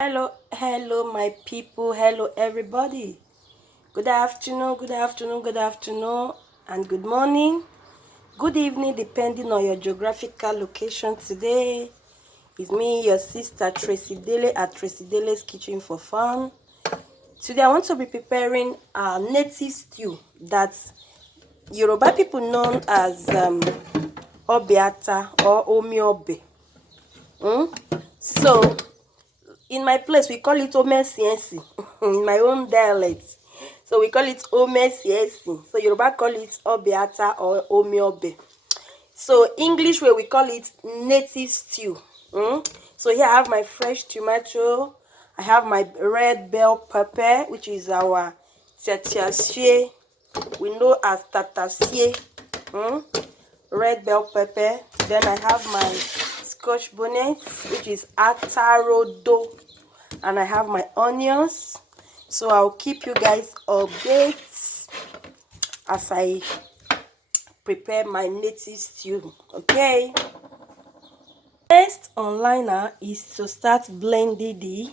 Hello my people, hello everybody. Good afternoon, and good morning, good evening, depending on your geographical location. Today is me, your sister Tracy Dele at Tracy Dele's Kitchen for Fun. Today I want to be preparing a native stew that Yoruba people known as Obeata or Omi Obè. So in my place we call it Omesiensi in my own dialect. So we call it Omesiensi. So Yoruba call it Obeata or Omi Obè. So English way we call it native stew. So here I have my fresh tomato. I have my red bell pepper, which is our tatasie. We know as tatasie. Red bell pepper. Then I have my scotch bonnet, which is atarodo, and I have my onions. So I'll keep you guys updates as I prepare my native stew. Okay, next online is to start blending the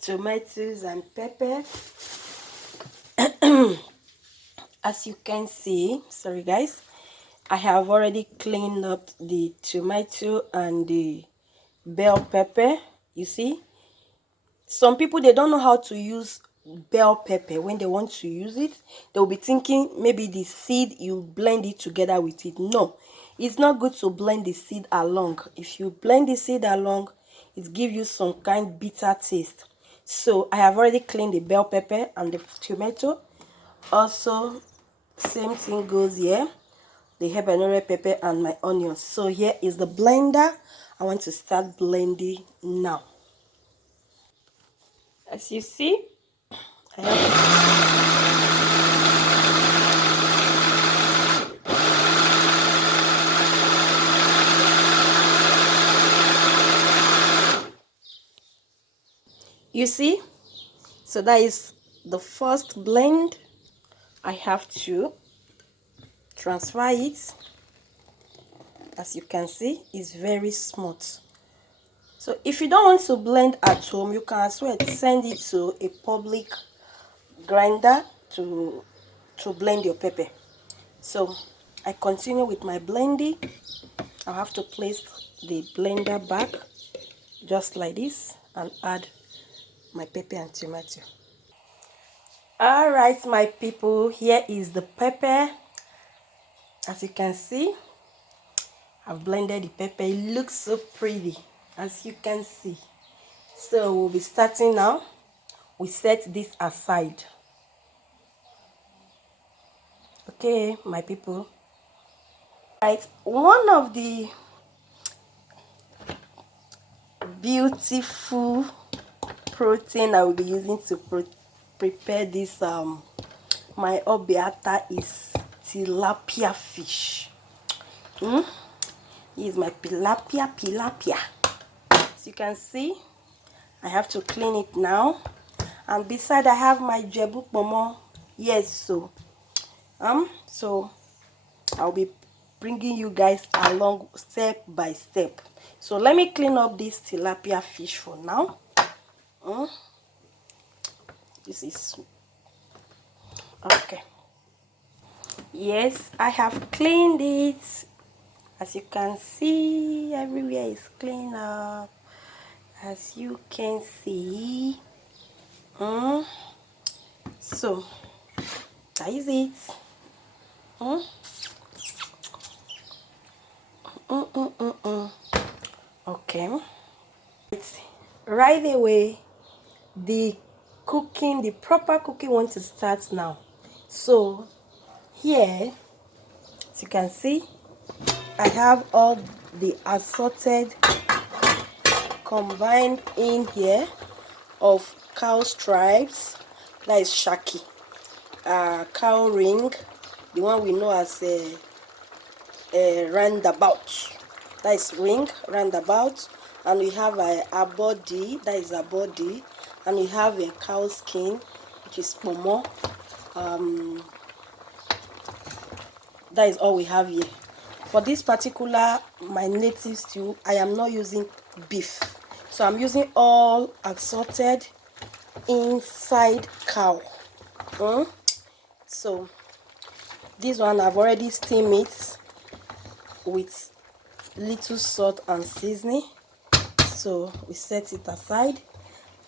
tomatoes and pepper. As you can see, sorry guys, I have already cleaned up the tomato and the bell pepper. You see, some people, they don't know how to use bell pepper. When they want to use it, they'll be thinking maybe the seed, you blend it together with it. No, it's not good to blend the seed along. If you blend the seed along, it gives you some kind bitter taste. So I have already cleaned the bell pepper and the tomato. Also, same thing goes here, the habanero pepper and my onions. So here is the blender. I want to start blending now. As you see, I have, you see, so that is the first blend. I have to transfer it. As you can see, it's very smooth. So if you don't want to blend at home, you can as well send it to a public grinder to blend your pepper. So I continue with my blending. I'll have to place the blender back just like this and add my pepper and tomato. All right, my people, here is the pepper. As you can see, I've blended the pepper. It looks so pretty, as you can see. So we'll be starting now. We set this aside. Okay, my people. Right, one of the beautiful protein I will be using to prepare this my obeata is tilapia fish. This is my tilapia. As you can see, I have to clean it now, and beside I have my jebu pomo. Yes, so I'll be bringing you guys along step by step. So let me clean up this tilapia fish for now. This is okay. Yes, I have cleaned it. As you can see, everywhere is clean up. As you can see. So that is it. Okay. Right away, the proper cooking wants to start now. So here, as you can see, I have all the assorted combined in here of cow stripes, that is shaki, cow ring, the one we know as a roundabout, that is ring, roundabout, and we have a body, that is a body, and we have a cow skin, which is pomo. That is all we have here. For this particular my native stew, I am not using beef. So I'm using all assorted inside cow. So this one I've already steamed it with little salt and seasoning. So we set it aside.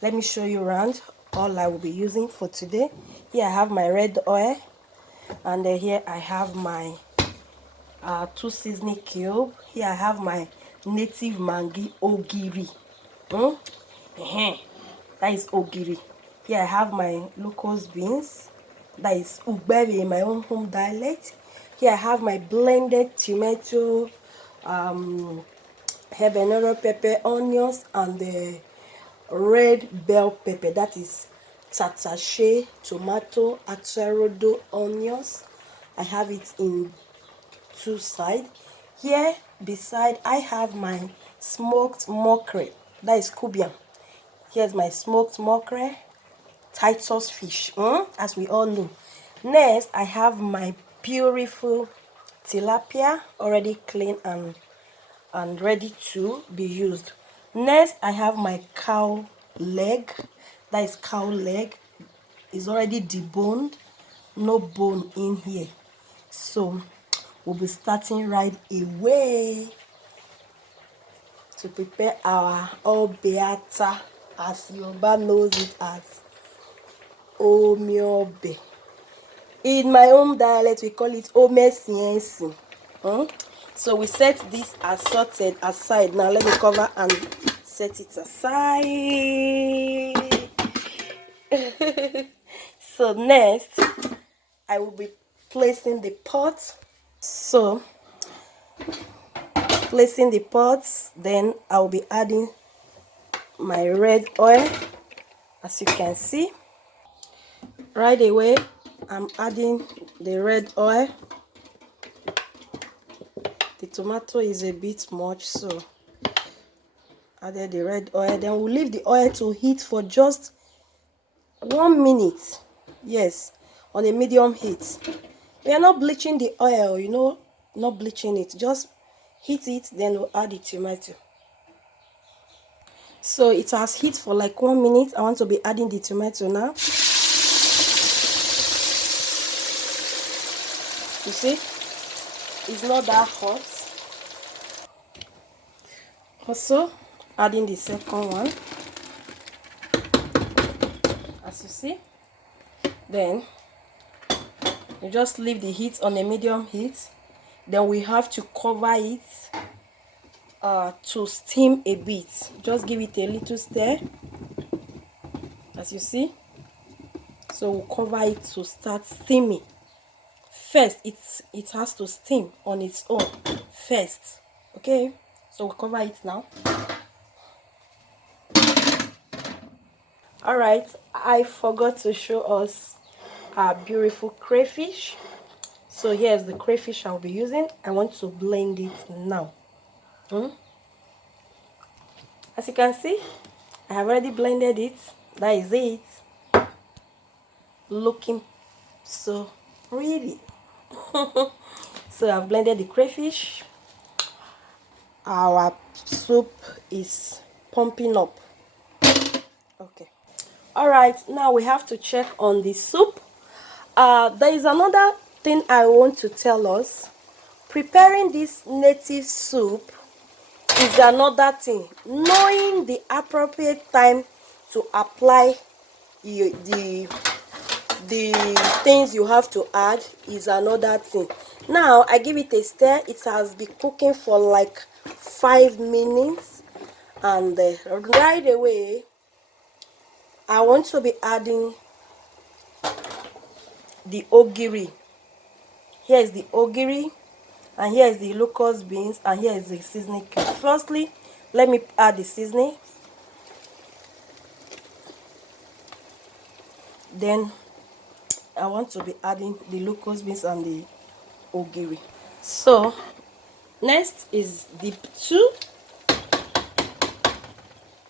Let me show you around all I will be using for today. Here I have my red oil, and then here I have my 2 seasoning cube. Here I have my native mangi ogiri. That is ogiri. Here I have my locust beans. That is ubebe in my own home dialect. Here I have my blended tomato, habanero pepper, onions, and the red bell pepper. That is tatache, tomato, acerodo, onions. I have it in 2 sides. Here beside I have my smoked mackerel. That is Cubian. Here's my smoked mackerel, Titus fish, as we all know. Next, I have my beautiful tilapia, already clean and ready to be used. Next, I have my cow leg. That is cow leg. It's already deboned, no bone in here. So we'll be starting right away to prepare our obeata, as Yoruba knows it as Omi Obè. In my own dialect, we call it Ome Siensi. So we set this assorted aside. Now let me cover and set it aside. So next, I will be placing the pot. So placing the pots, then I will be adding my red oil, as you can see. Right away, I'm adding the red oil. The tomato is a bit much, so added the red oil. Then we'll leave the oil to heat for just 1 minute. Yes, on a medium heat. We are not bleaching the oil, not bleaching it. Just heat it, then we'll add the tomato. So it has heat for like 1 minute. I want to be adding the tomato now. You see, it's not that hot. Also, adding the second one, as you see. Then you just leave the heat on a medium heat. Then we have to cover it to steam a bit. Just give it a little stir, as you see. So we'll cover it to start steaming. First, it has to steam on its own first. Okay, so we'll cover it now. All right, I forgot to show us our beautiful crayfish. So here's the crayfish I'll be using. I want to blend it now. As you can see, I have already blended it. That is it. Looking so pretty. So I've blended the crayfish. Our soup is pumping up. Okay. All right, now we have to check on the soup. There is another thing I want to tell us. Preparing this native soup is another thing. Knowing the appropriate time to apply the things you have to add is another thing. Now I give it a stir. It has been cooking for like 5 minutes, and right away I want to be adding the ogiri. Here is the ogiri, and here is the locust beans, and here is the seasoning cube. Firstly, let me add the seasoning. Then I want to be adding the locust beans and the ogiri. So next is the 2.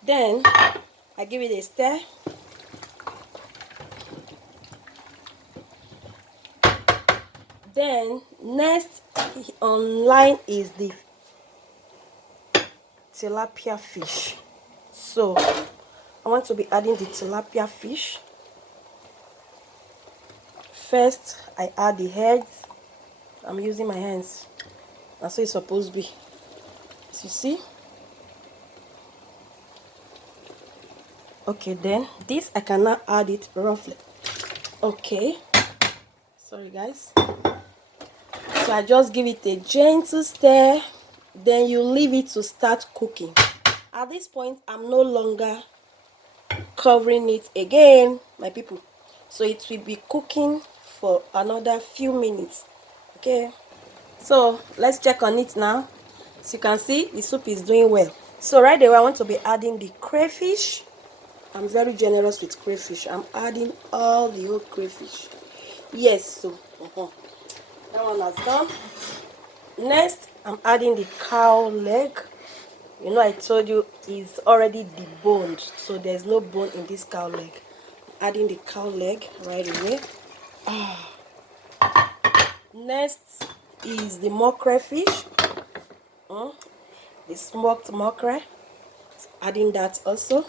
Then I give it a stir. Then next on line is the tilapia fish. So I want to be adding the tilapia fish. First, I add the heads. I'm using my hands. That's how it's supposed to be. As you see. Okay, then this I cannot add it roughly. Okay. Sorry, guys. So I just give it a gentle stir. Then you leave it to start cooking. At this point, I'm no longer covering it again, my people. So it will be cooking for another few minutes. Okay. So let's check on it now. As you can see, the soup is doing well. So right away, I want to be adding the crayfish. I'm very generous with crayfish. I'm adding all the whole crayfish. Yes, so that one has done. Next, I'm adding the cow leg. You know, I told you it's already deboned, so there's no bone in this cow leg. I'm adding the cow leg right away. Next is the okra fish, the smoked okra. Adding that also.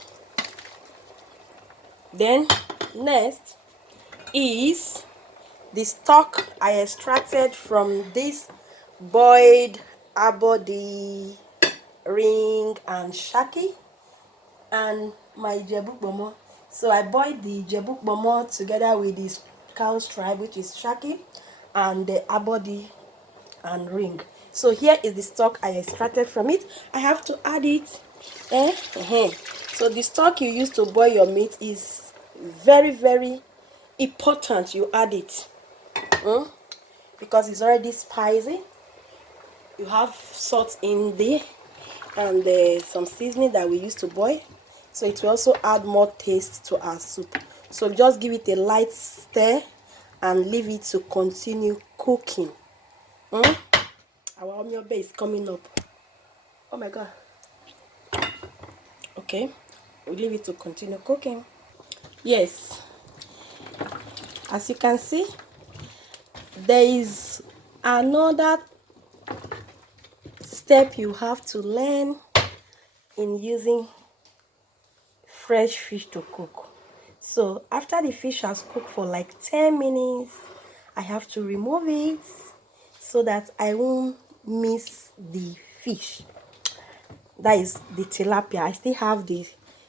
Then next is the stock I extracted from this boiled abodi, ring, and shaki, and my jebuk bomo. So I boiled the jebuk bomo together with this cow stripe, which is shaki, and the abodi and ring. So here is the stock I extracted from it. I have to add it. So the stock you use to boil your meat is very, very important. You add it because it's already spicy. You have salt in there and some seasoning that we use to boil, so it will also add more taste to our soup. So just give it a light stir and leave it to continue cooking. Our Omi Obè is coming up. Oh my god. Okay, we leave it to continue cooking. Yes, as you can see, there is another step you have to learn in using fresh fish to cook. So after the fish has cooked for like 10 minutes, I have to remove it so that I won't miss the fish. That is the tilapia. I still have the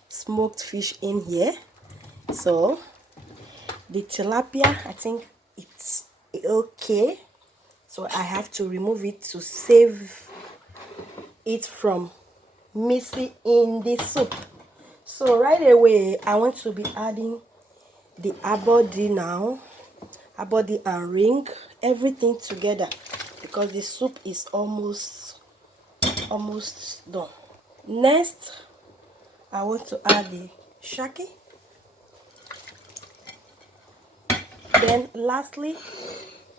smoked fish in here. So the tilapia, I think it's okay. So I have to remove it to save it from missing in the soup. So right away, I want to be adding the abodi now. Abodi and ring, everything together, because the soup is almost done. Next, I want to add the shaki. Then lastly,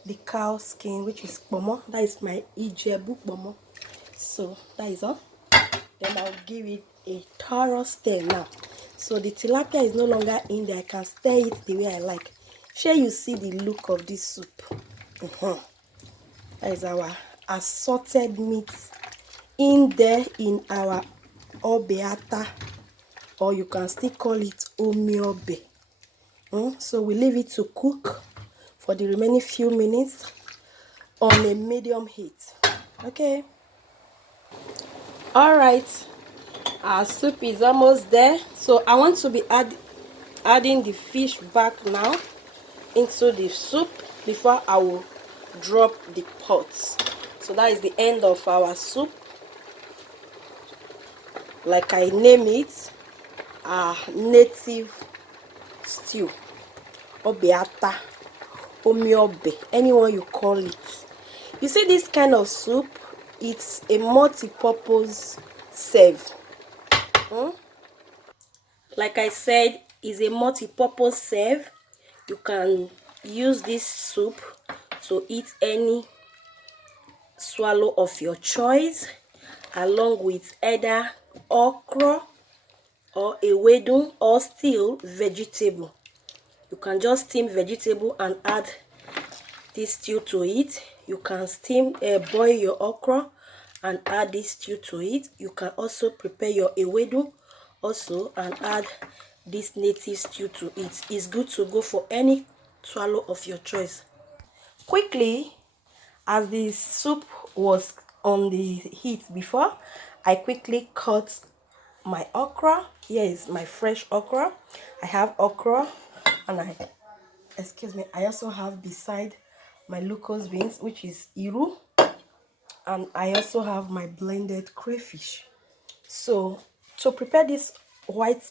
the cow skin, which is bomo. That is my Ijebu bomo. So that is all. Then I'll give it a thorough stir now. So the tilapia is no longer in there. I can stir it the way I like. Sure, you see the look of this soup. That is our assorted meat in there in our obeata, or you can still call it Omi Obè. So we leave it to cook for the remaining few minutes on a medium heat. Okay. All right. Our soup is almost there. So I want to be adding the fish back now into the soup before I will drop the pot. So that is the end of our soup. Like I name it, our native stew. Obeata, Omi Obè, anyone you call it. You see, this kind of soup, it's a multi-purpose serve. Like I said, it's a multi-purpose serve. You can use this soup to eat any swallow of your choice, along with either okra or ewedu or still vegetable. You can just steam vegetable and add this stew to it. You can boil your okra and add this stew to it. You can also prepare your ewedu also and add this native stew to it. It's good to go for any swallow of your choice. Quickly, as the soup was on the heat before, I quickly cut my okra. Here is my fresh okra. I have okra, and I also have beside my locust beans, which is iru, and I also have my blended crayfish. So to prepare this white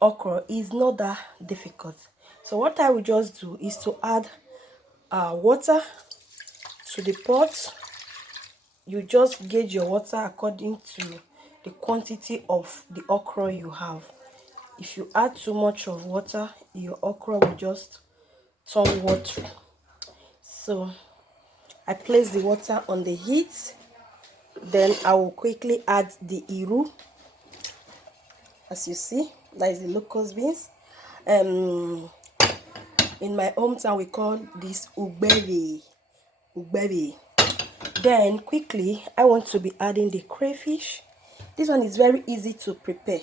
okra is not that difficult. So what I will just do is to add water to the pot. You just gauge your water according to the quantity of the okra you have. If you add too much of water, your okra will just turn watery. So I place the water on the heat. Then I will quickly add the iru. As you see, that is the locust beans. In my hometown, we call this ubebe. Then quickly, I want to be adding the crayfish. This one is very easy to prepare.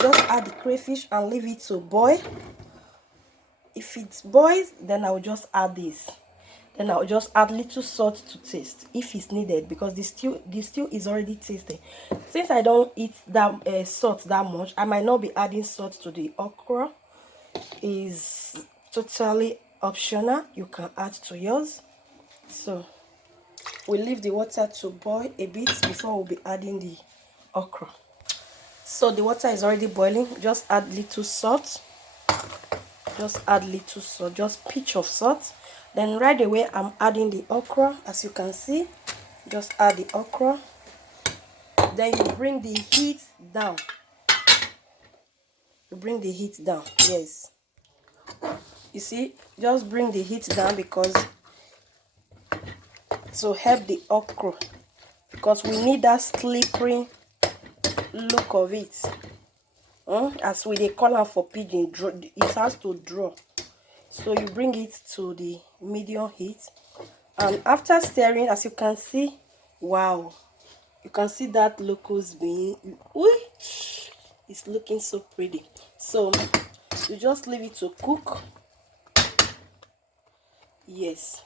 Just add the crayfish and leave it to boil. If it boils, then I will just add this. Then I'll just add little salt to taste if it's needed, because the stew is already tasted. Since I don't eat that salt that much, I might not be adding salt to the okra. Is totally optional. You can add to yours. So we leave the water to boil a bit before we'll be adding the okra. So the water is already boiling. Just add little salt. Just pinch of salt. Then right away I'm adding the okra. As you can see, just add the okra. Then you bring the heat down. Yes, you see, just bring the heat down, because to help the okra, because we need that slippery look of it. As we dey call am for pidgin, it has to draw. So you bring it to the medium heat, and after stirring, as you can see, wow, you can see that locust bean. Ooh, it's looking so pretty. So you just leave it to cook. Yes,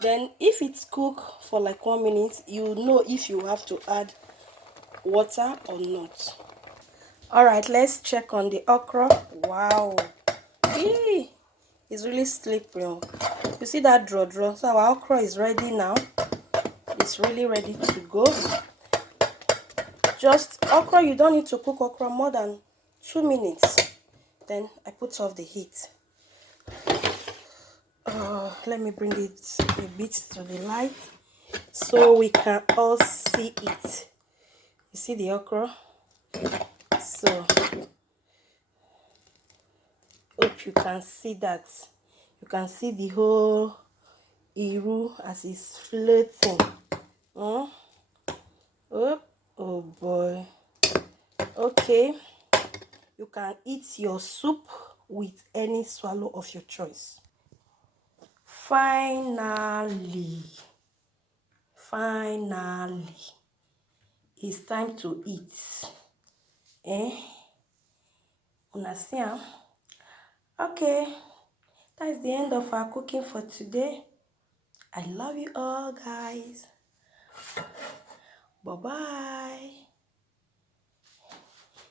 then if it's cooked for like 1 minute, you know if you have to add water or not. All right, let's check on the okra. Wow, it's really slippery. You see that draw. So our okra is ready now. It's really ready to go. Just okra, you don't need to cook okra more than 2 minutes. Then I put off the heat. Let me bring it a bit to the light so we can all see it. You see the okra? So hope you can see that. You can see the whole iru as it's floating. Oh boy. Okay, you can eat your soup with any swallow of your choice. Finally, it's time to eat. Una see am? Okay, that's the end of our cooking for today. I love you all, guys. Bye bye.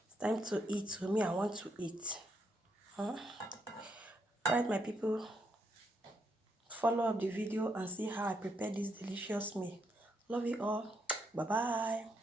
It's time to eat. For me, I want to eat. Right, my people, follow up the video and see how I prepare this delicious meal. Love you all. Bye bye.